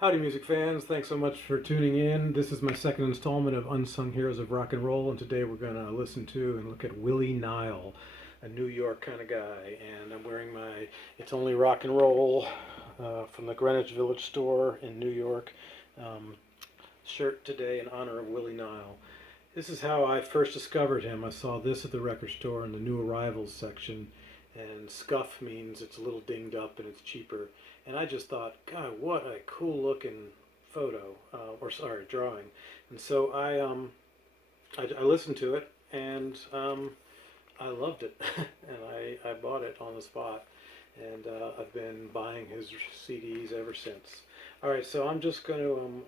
Howdy, music fans. Thanks so much for tuning in. This is my second installment of Unsung Heroes of Rock and Roll, and today we're going to listen to and look at Willie Nile, a New York kind of guy. And I'm wearing my It's Only Rock and Roll from the Greenwich Village store in New York um, shirt today in honor of Willie Nile. This is how I first discovered him. I saw this at the record store in the new arrivals section, and scuff means it's a little dinged up and it's cheaper. And I just thought, God, what a cool looking photo, drawing. And so I listened to it, and I loved it, and I bought it on the spot, and I've been buying his CDs ever since. All right, so I'm just going to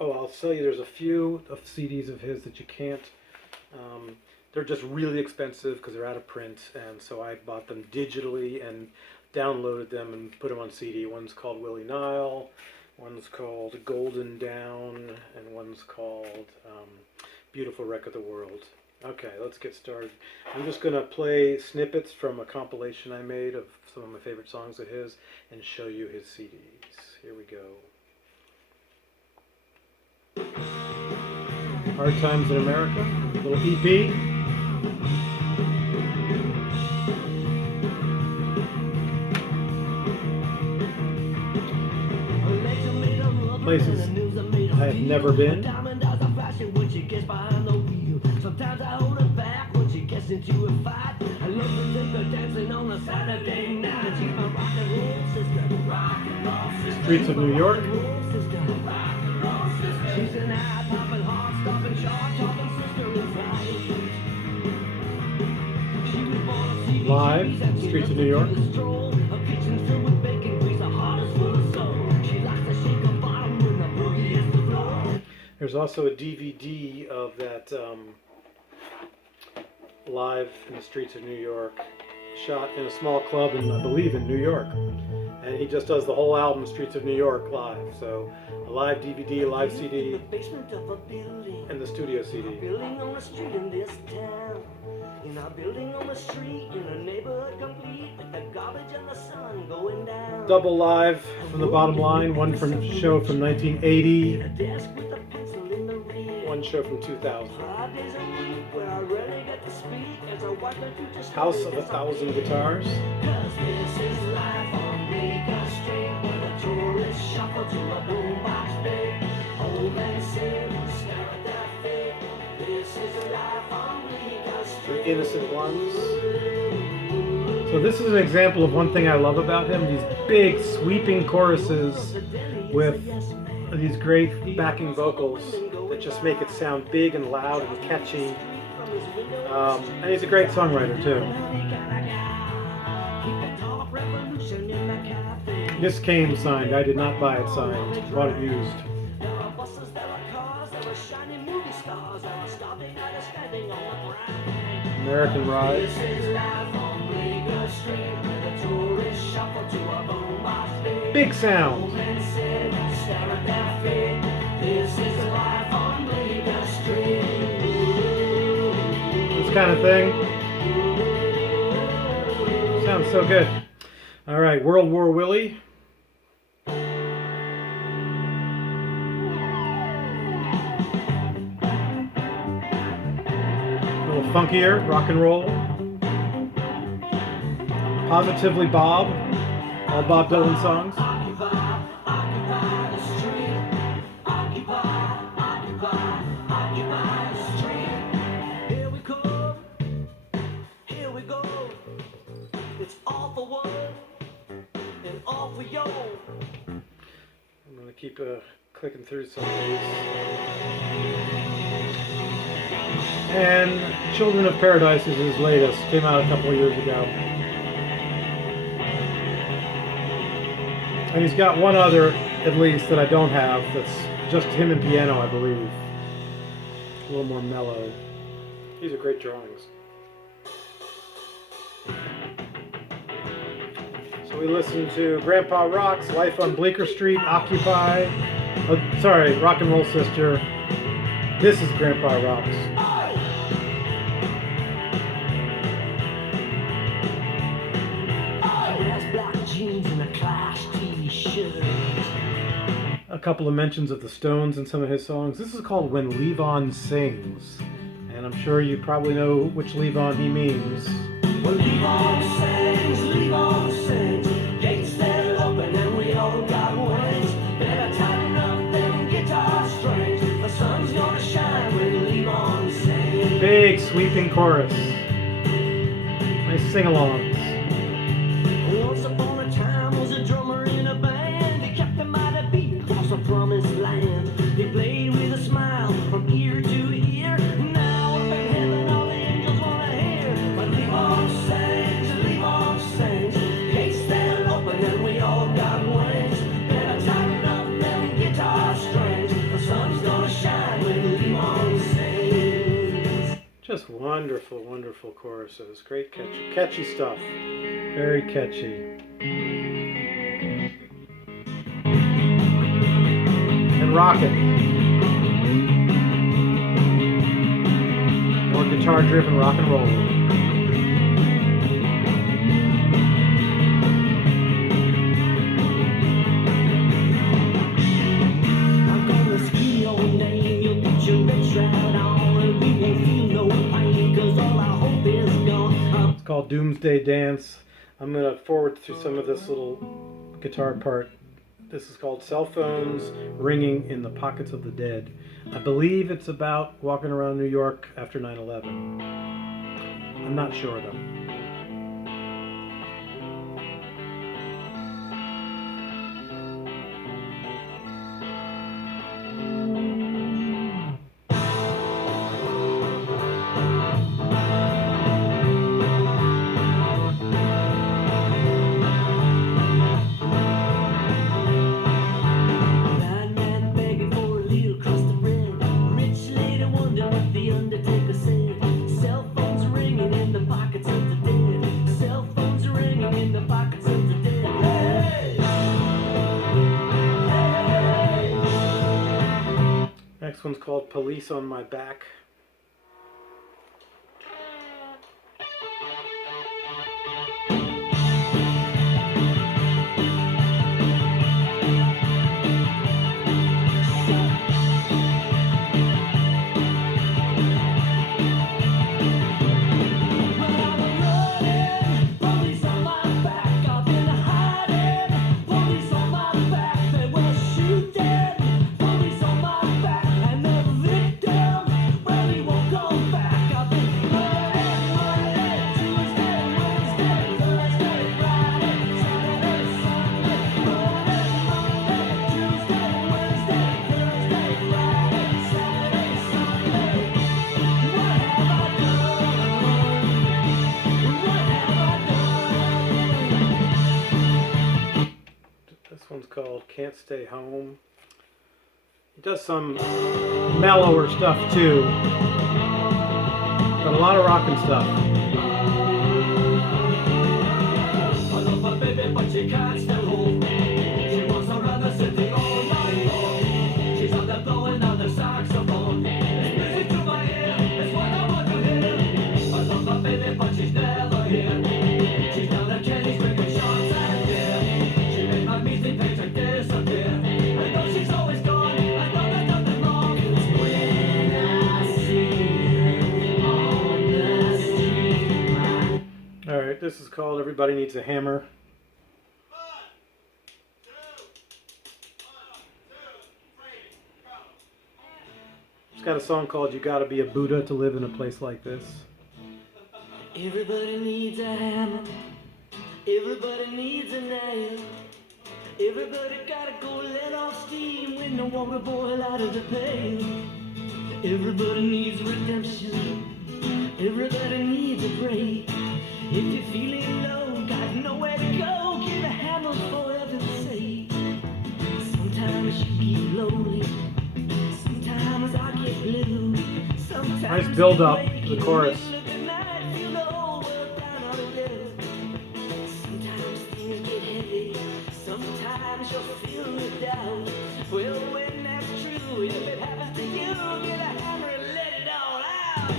I'll tell you, there's a few of CDs of his that you can't. They're just really expensive because they're out of print, and so I bought them digitally and downloaded them and put them on CD. One's called Willie Nile, one's called Golden Down, and one's called Beautiful Wreck of the World. Okay, let's get started. I'm just going to play snippets from a compilation I made of some of my favorite songs of his and show you his CDs. Here we go. Hard Times in America, little EP. Places I have never been. Sometimes I hold her back when she gets into a fight. I love to take her dancing on a Saturday night. She's my rock and roll sister. Rock and roll sister. Streets of New York. She's an eye-popping, heart-stopping, short-talking sister inside. She was born to see live, Streets of New York. Her kitchen's filled with bacon grease, her heart is full of soul. She likes to shake her bottom when the boogie hits the floor. There's also a DVD of that live in the streets of New York, shot in a small club in, I believe, in New York. And he just does the whole album, Streets of New York, live. So a live DVD, a live CD, and the studio CD. Building on the street in this town, in our building on the street, in a neighborhood complete with the garbage and the sun going down. Double live from the bottom line, one from show from 1980, one show from 2000. House of a Thousand Guitars. The Innocent Ones. So this is an example of one thing I love about him, these big sweeping choruses with these great backing vocals that just make it sound big and loud and catchy. And he's a great songwriter too. This came signed. I did not buy it signed. Bought it used. American Rise. Big sound. This kind of thing. Sounds so good. All right, World War Willie. A little funkier, rock and roll. Positively Bob. All Bob Dylan songs. I'm going to keep clicking through some of these. And Children of Paradise is his latest. Came out a couple of years ago. And he's got one other, at least, that I don't have. That's just him and piano, I believe. A little more mellow. These are great drawings. So we listened to Grandpa Rock's Life on Bleeker Street, Occupy. Rock and Roll Sister. This is Grandpa Rock's. couple of mentions of the Stones in some of his songs. This is called When Levon Sings, and I'm sure you probably know which Levon he means. When Levon sings, gates they're open and we all got wings. Better tighten up them guitar strings. The sun's gonna shine when Levon sings. Big sweeping chorus. Nice sing-alongs. Once upon a time was a drummer in a band. He kept the mighty beat across the promised land. He played with a smile from ear to ear. Now up in heaven all the angels wanna hear. When Levon sings, gates they're open and we all got wings. Better tighten up them guitar strings. The sun's gonna shine when Levon sings. Just wonderful, wonderful choruses. Great catchy stuff. Very catchy. And rockin'. More guitar-driven rock and roll. I'm gonna ski all day, you'll put your red shroud on, and we won't feel no pain, 'cause all our hope is gone. It's called Doomsday Dance. I'm going to forward through some of this little guitar part. This is called Cell Phones Ringing in the Pockets of the Dead. I believe it's about walking around New York after 9/11. I'm not sure though. Blind man begging for a little crust of bread. Rich lady wonder what the undertaker said. Cell phones ringing in the pockets of the dead. Cell phones ringing in the pockets of the dead. Hey! Hey! Next one's called Police on My Back. Police on my back, I've been hiding. Police on my back, they were shooting. Police on my back, and the victim, well, he won't come back. I've been running, Tuesday, Wednesday, Thursday, Friday, Saturday, Sunday. Running, Tuesday, Wednesday, Thursday, Friday, Saturday, Sunday. What have I done? This one's called Can't Stay Home. He does some mellower stuff too, but a lot of rockin' stuff. I love my baby, but she can't stay home. She wants around the city all night long. She's out there blowing on the saxophone. It's music to my ear, it's what I want to hear. I love my baby, but she's never here. She's down at Kenny's drinking shots and beer. She made my music picture disappear. I know she's always gone, I know there's nothing wrong. It's when I see her on the street. Alright, this is called Everybody Needs a Hammer. It's got a song called You Gotta Be a Buddha to Live in a Place Like This. Everybody needs a hammer. Everybody needs a nail. Everybody gotta go let off steam when the water boil out of the pail. Everybody needs redemption. Everybody needs a break. If you're feeling low, got nowhere to go, get a hammer for heaven's sake. Sometimes you get lonely. Sometimes I get blue. Sometimes Nice build up to the chorus. Sometimes things get heavy. Sometimes you're feeling down. Well, when that's true, if it happens to you, get a hammer and let it all out.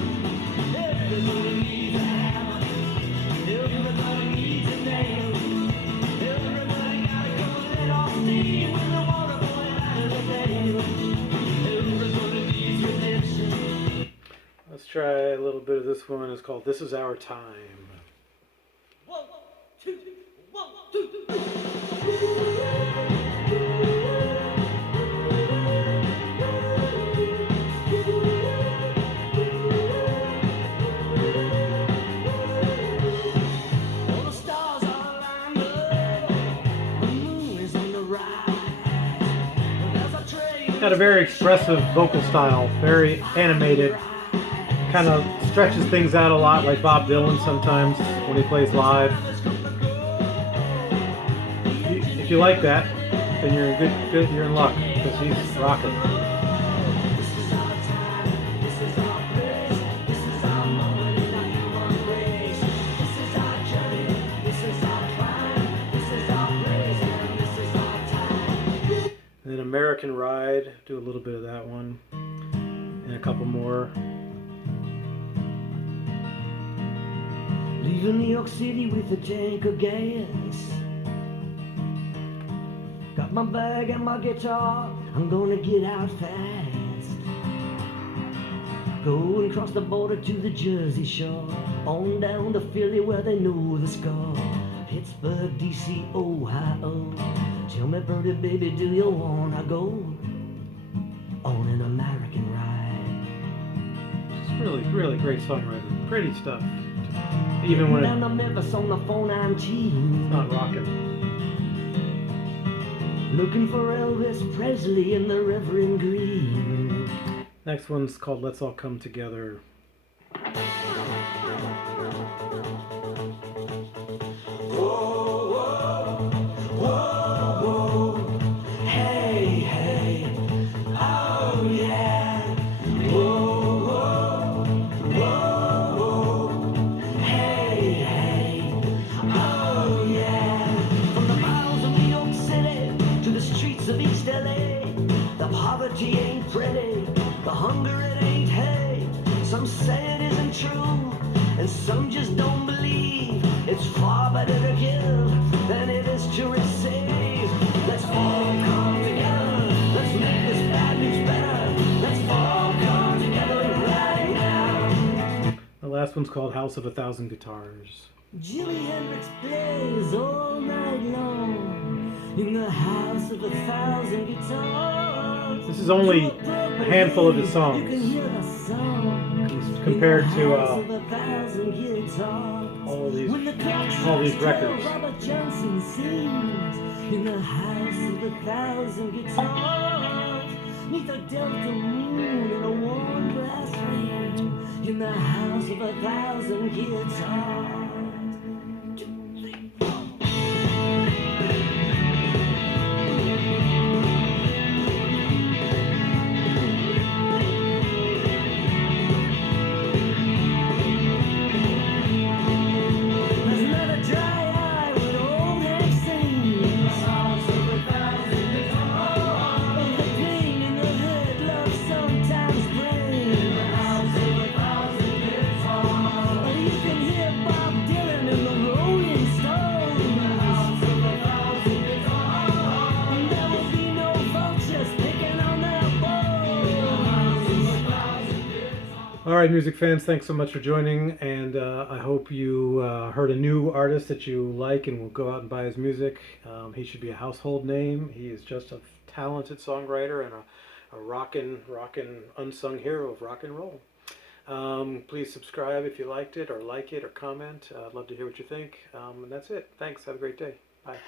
Everybody needs a hammer. Everybody needs a nail. Everybody gotta go let off steam when the water boils out of the little bit of this one. It's called This Is Our Time. 1, 2, 1, 2, 3. All the stars are lined up, the moon is on the rise. There's a train. Got a very expressive vocal style, very animated. Kind of stretches things out a lot, like Bob Dylan sometimes when he plays live. If you like that, then you're in good. You're in luck because he's rocking. This is our time, this is our place, this is our moment in our human race. This is our journey, this is our climb, this is our place, and this is our time. And then American Ride, do a little bit of that one, and a couple more. Leaving New York City with a tank of gas. Got my bag and my guitar, I'm gonna get out fast. Go and cross the border to the Jersey Shore, on down to Philly where they know the score. Pittsburgh, DC, Ohio. Tell me, pretty baby, do you wanna go on an American ride? It's really great songwriter. Pretty stuff. Even when Down it's to Memphis on the 419. not rocking. Looking for Elvis Presley and the Reverend Green. Next one's called Let's All Come Together. Hey, hey, oh yeah. Whoa, whoa, whoa, whoa. Hey, hey, oh yeah. From the miles of New York City to the streets of East LA, the poverty ain't pretty, the hunger it ain't hay. Some say it isn't true, and some just don't believe. It's far better to give than it is to receive. Let's all come together. Let's make this bad news better. Let's all come together right now. The last one's called House of a Thousand Guitars. Jimi Hendrix plays all night long in the house of a thousand guitars. This is only a handful of his songs. You can hear the song compared in the to house of a thousand guitars. When the clock all these strikes records. 12, Robert Johnson sings in the house of a thousand guitars. Neath a delta moon and a warm brass ring in the house of a thousand guitars. There's not a dry eye when old Hank sings. Of the pain in the head love sometimes brings. Or you can hear Bob Dylan and the Rolling Stones. And there will be no vultures picking on their bones. All right, music fans, thanks so much for joining, and I hope you heard a new artist that you like and will go out and buy his music. He should be a household name. He is just a talented songwriter and a rockin' unsung hero of rock and roll. Please subscribe if you liked it or like it or comment. I'd love to hear what you think. And that's it. Thanks. Have a great day. Bye.